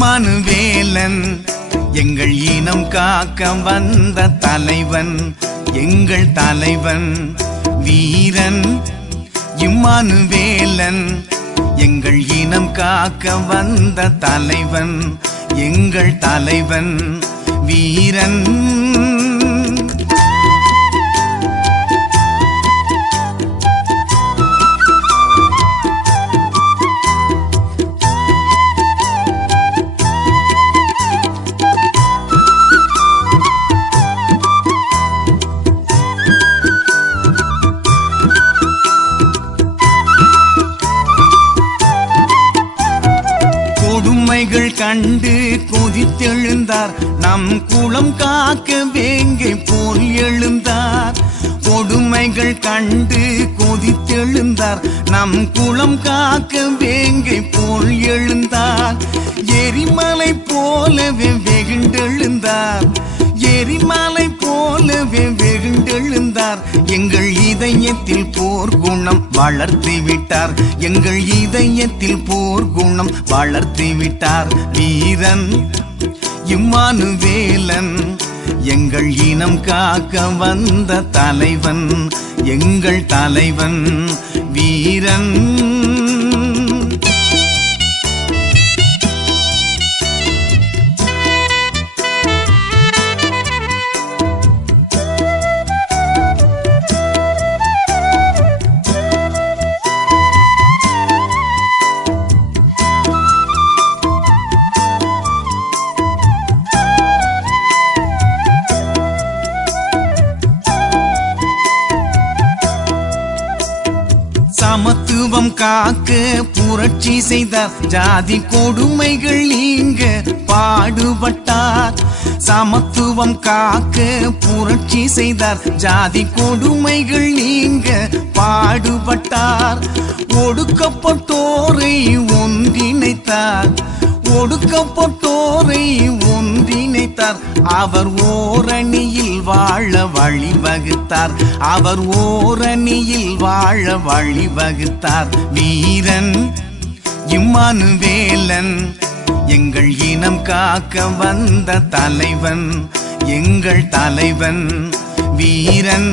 இம்மானுவேலன் எங்கள் இனம் காக்க வந்த தலைவன், எங்கள் தலைவன் வீரன். இம்மானுவேலன் எங்கள் இனம் காக்க வந்த தலைவன், எங்கள் தலைவன் வீரன். கொடுமைகள் கண்டு கொதித்தெழுந்தார், நம் குலம் காக்க வேங்கை போல் எழுந்தார். கொடுமைகள் கண்டு கொதித்தெழுந்தார், நம் குலம் காக்க வேங்கை போல் எழுந்தார். எரிமலை போலவே வெகுண்டெழுந்தார், எரிமலை போலவே வெகுண்டெழுந்தார். எங்கள் இதயத்தில் போர் குணம் வளர்த்து விட்டார், எங்கள் இதயத்தில் போர் குணம் வளர்த்து விட்டார். வீரன் இம்மானுவேலன் எங்கள் இனம் காக்க வந்த தலைவன், எங்கள் தலைவன் வீரன். சமத்துவம் காக்க புரட்சி செய்தார், ஜாதி கொடுமைகள் நீங்க பாடுபட்டார். சமத்துவம் காக்க புரட்சி செய்தார், ஜாதி கொடுமைகள் நீங்க பாடுபட்டார். ஒடுக்கப்பட்டோரை ஒன்றிணைத்தார், ஒடுக்கப்பட்டோரை ஒன்றிணைத்தார். அவர் ஓரணியில் வாழ வழிவகுத்தார், அவர் ஓரணியில் வாழ வழிவகுத்தார். வீரன் இம்மானுவேலன் எங்கள் இனம் காக்க வந்த தலைவன், எங்கள் தலைவன் வீரன்.